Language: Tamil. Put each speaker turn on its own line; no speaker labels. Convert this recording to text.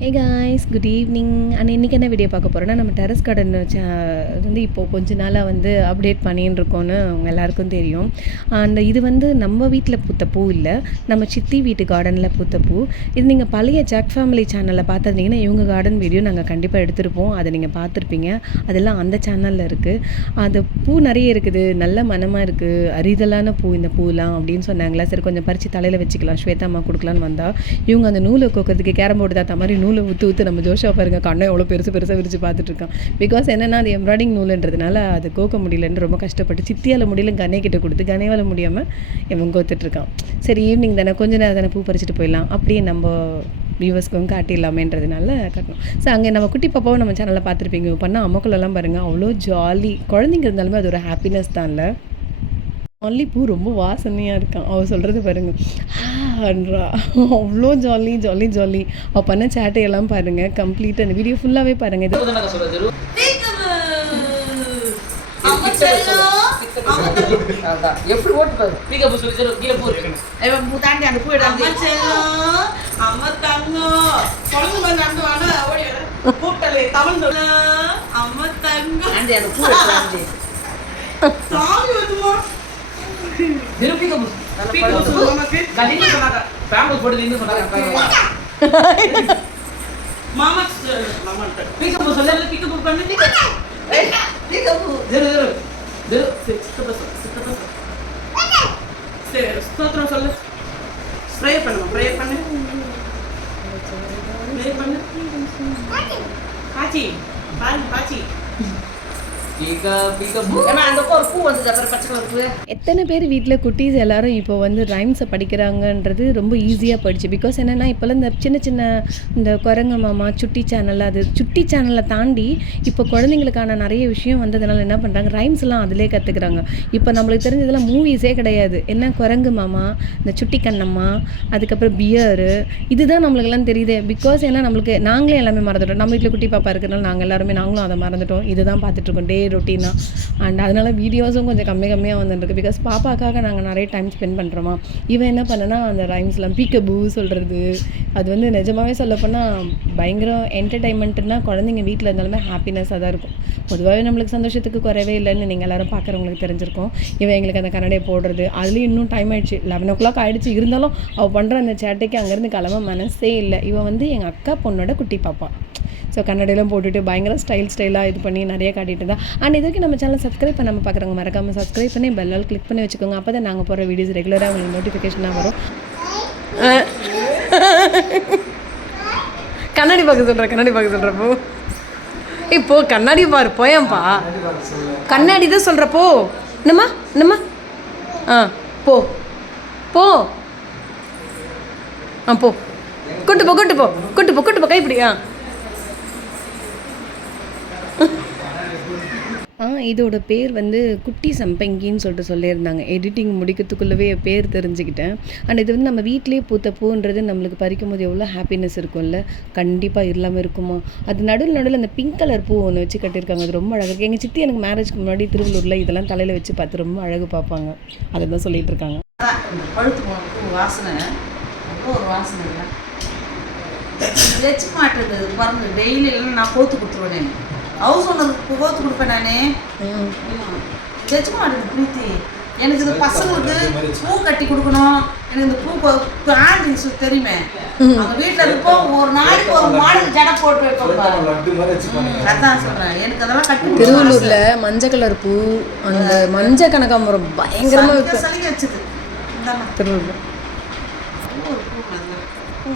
Hey guys good evening and இன்றைக்கி என்ன வீடியோ பார்க்க போகிறோன்னா நம்ம டெரஸ் கார்டன் வந்து இப்போது கொஞ்ச நாளாக வந்து அப்டேட் பண்ணின்னு இருக்கோன்னு அவங்க எல்லாருக்கும் தெரியும். அண்ட் இது வந்து நம்ம வீட்டில் பூத்த பூ இல்லை நம்ம சித்தி வீட்டு கார்டனில் பூத்த பூ. இது நீங்கள் பழைய ஜாக் ஃபேமிலி சேனலில் பார்த்துருந்தீங்கன்னா இவங்க கார்டன் வீடியோ நாங்கள் கண்டிப்பாக எடுத்திருப்போம். அதை நீங்கள் பார்த்துருப்பீங்க. அதெல்லாம் அந்த சேனலில் இருக்குது அது பூ நிறைய இருக்குது. நல்ல மனமாக இருக்குது அரிதலான பூ இந்த பூலாம் அப்படின்னு சொன்னாங்களா. சரி கொஞ்சம் பறித்து தலையில் வச்சுக்கலாம். ஸ்வேதாம்மா கொடுக்கலான்னு வந்தால் இவங்க அந்த நூலை கோக்கிறதுக்கு கேரம் போர்டு தாத்தா மாதிரி நூல் நூலை ஊற்று ஊற்று நம்ம ஜோஷா பாருங்கள் கண்ணை எவ்வளோ பெருசு பெருசாக விரித்து பார்த்துட்ருக்கான் பிகாஸ் என்னென்னா அது எம்ப்ராய்டிங் நூலுன்றதுனால அது கோக்க முடியலன்னு ரொம்ப கஷ்டப்பட்டு சித்தியால் முடியல கனே கிட்ட கொடுத்து கனேவால் முடியாமல் இவன் கோத்துட்ருக்கான் சரி ஈவினிங் தானே கொஞ்ச நேரம் தானே பூ பறிச்சுட்டு போயிடலாம். அப்படியே நம்ம வியூவர்ஸ்க்கும் காட்டிடலாமேன்றதுனால கட்டணும். ஸோ அங்கே நம்ம குட்டி பாப்பாவும் நம்ம சேனலில் பார்த்துருப்பீங்க. பண்ணால் அம்மக்குள்ளெல்லாம் பாருங்கள் அவ்வளோ ஜாலி குழந்தைங்க இருந்தாலுமே அது ஒரு ஹாப்பினஸ் தான் இல்லை. மல்லிப்பூ ரொம்ப வாசனையாக இருக்கான். அவள் சொல்கிறது பாருங்க ஆன்றா அவ்வளோ ஜாலி ஜாலி ஜாலி அவள் பண்ண சேட்டையெல்லாம் பாருங்கள் கம்ப்ளீட் அந்த வீடியோ ஃபுல்லாகவே பாருங்கள் இது.
எப்படி ஓட்டு
அம்மா தங்கம். குழந்தை மாதிரி நடந்து வாங்க, ஓடி வர. கூப்பிட்டலே, தமிழ் சொல்லு. அம்மா தங்கம்.
ஆண்டி அந்த பூ எடுத்து ஆண்டி
சாமி வருதுமா.
திரு பீக்கப்
பீக்கப் சொல்லு உனக்கு.
கண்டிப்பா சொன்னாங்க ஃபேமிலி
மாமா மாமான்ட்ட.
பீக்கப் சொல்லு
பீக்கப் பண்ணு.
ஏய், நீங்க பூ
திரு திரு திரு
சரி, சித்தப்பா சொல்லு, சித்தப்பா சொல்லு. சரி, ஸ்தோத்திரம் சொல்லு. Pray பண்ணுமா, pray பண்ணு. Pray பண்ணு. பாச்சி, பாருங்க, பாச்சி.
பீக்கப் பீக்கப்
ஏன்னா அந்த பூ ஒரு பூ
எத்தனை பேர் வீட்டில் குட்டீஸ் எல்லாரும் இப்போ வந்து ரைம்ஸை படிக்கிறாங்கன்றது ரொம்ப ஈஸியாக படிச்சு பிகாஸ் என்னென்னா இப்போல்லாம் இந்த சின்ன சின்ன இந்த குரங்க மாமா சுட்டி சேனல் அது சுட்டி சேனலை தாண்டி இப்போ குழந்தைங்களுக்கான நிறைய விஷயம் வந்ததுனால என்ன பண்ணுறாங்க ரைம்ஸ்லாம் அதிலே கற்றுக்குறாங்க இப்போ நம்மளுக்கு தெரிஞ்சதெல்லாம் மூவிஸே கிடையாது. என்ன குரங்கு மாமா இந்த சுட்டி கண்ணம்மா அதுக்கப்புறம் பியரு இதுதான் நம்மளுக்கெல்லாம் தெரியுது. பிகாஸ் ஏன்னா நம்மளுக்கு நாங்களே எல்லாமே மறந்துட்டோம். நம்ம வீட்டில் குட்டி பாப்பா இருக்கிறனால நாங்கள் எல்லாருமே நாங்களும் அதை மறந்துட்டோம். இதுதான் பார்த்துட்ருக்கோம் டே ரொட்டீனாக அண்ட் அதனால வீடியோஸும் கொஞ்சம் கம்மி கம்மியாக வந்துருக்கு பிகாஸ் பாப்பாக்காக நாங்கள் நிறைய டைம் ஸ்பெண்ட் பண்ணுறோமா இவன் என்ன பண்ணனா அந்த ரைம்ஸ்லாம் பீக்கபூ சொல்கிறது அது வந்து நிஜமாகவே சொல்லப்போனால் பயங்கர என்டர்டைன்மெண்ட்னா குழந்தைங்க வீட்டில் இருந்தாலுமே ஹாப்பினஸ்ஸாக தான் இருக்கும். பொதுவாகவே நம்மளுக்கு சந்தோஷத்துக்கு குறைவே இல்லைன்னு நீங்கள் எல்லாரும் பார்க்குறவங்களுக்கு தெரிஞ்சிருக்கும். இவன் எங்களுக்கு அந்த கன்னடையை போடுறது. அதுலேயும் இன்னும் டைம் ஆயிடுச்சு. லெவன் ஓ கிளாக் ஆகிடுச்சு இருந்தாலும் அவள் பண்ணுற அந்த சேட்டைக்கு அங்கேருந்து கிளம்ப மனசே இல்லை. இவன் வந்து எங்கள் அக்கா பொண்ணோட குட்டி பாப்பா. ஸோ கன்னடையெல்லாம் போட்டுட்டு பயங்கர ஸ்டைல் ஸ்டைலாக இது பண்ணி நிறைய காட்டிட்டு இருந்தா. அண்ட் இதுக்கு நம்ம சேனல் சப்ஸ்கிரைப் பண்ணாமல் பார்க்குறவங்க மறக்காமல் சப்ஸ்கிரைப் பண்ணி பெல்லால் கிளிக் பண்ணி வச்சுக்கோங்க. அப்போ தான் நாங்கள் போகிற வீடியோஸ் ரெகுலராக உங்களுக்கு நோட்டிஃபிகேஷனாக வரும். கண்ணாடி பார்க்க சொல்கிறேன் கண்ணாடி பார்க்க சொல்கிறப்போ இப்போ கண்ணாடி பாரு போயம்பா. கண்ணாடி தான் சொல்கிறப்போ என்னம்மா என்னம்மா? ஆ போ. போ. ஆ போ. கூட்டு போ கூட்டு போ. கூட்டு போ கூட்டு போ கைப்பிடி ஆ. இதோட பேர் வந்து குட்டி சம்பங்கின்னு சொல்லிட்டு சொல்லியிருந்தாங்க. எடிட்டிங் முடிக்கிறதுக்குள்ளவே பேர் தெரிஞ்சுக்கிட்டேன். அண்ட் இது வந்து நம்ம வீட்டிலேயே பூத்த பூன்றது நம்மளுக்கு பறிக்கும் போது எவ்வளோ ஹாப்பினஸ் இருக்கும்ல? கண்டிப்பாக இல்லாமல் இருக்குமா? அது நடுவில் நடுவில் அந்த பிங்க் கலர் பூ ஒன்று வச்சு கட்டியிருக்காங்க. அது ரொம்ப அழகாக இருக்குது எங்கள் சித்தி எனக்கு மேரேஜ்க்கு முன்னாடி திருவள்ளூரில் இதெல்லாம் தலையில் வச்சு பார்த்து ரொம்ப அழகு பார்ப்பாங்க. அதை தான் சொல்லிட்டு இருக்காங்க.
பழுத்து பூ வாசனை. அவ்வளோ ஒரு வாசனை இல்லை. வச்சு மாட்டுறது பாருங்க டெய்லி இல்லைன்னா நான் கோத்து கொடுத்துருவேன். ஹவுஸ் ஓனருக்கு கோத்து கொடுப்பேன் நானே. வச்சு மாட்டுது பிரீத்தி. எனக்கு இந்த பசங்களுக்கு பூ கட்டி கொடுக்கணும். எனக்கு இந்த பூ ஆண்டி தெரியுமே? அவங்க வீட்டில் இருப்போம் ஒரு நாளைக்கு ஒரு மாடுக்கு ஜடை போட்டு வைப்போம். அதான் சொல்றேன். எனக்கு அதெல்லாம் கட்டி.
திருவள்ளூரில் மஞ்சள் கலர் பூ அந்த மஞ்சள் கனகாம்பரம் பயங்கரமாக
சலிக்க சலிக்க வச்சுது.
திருவள்ளூர்
பூ.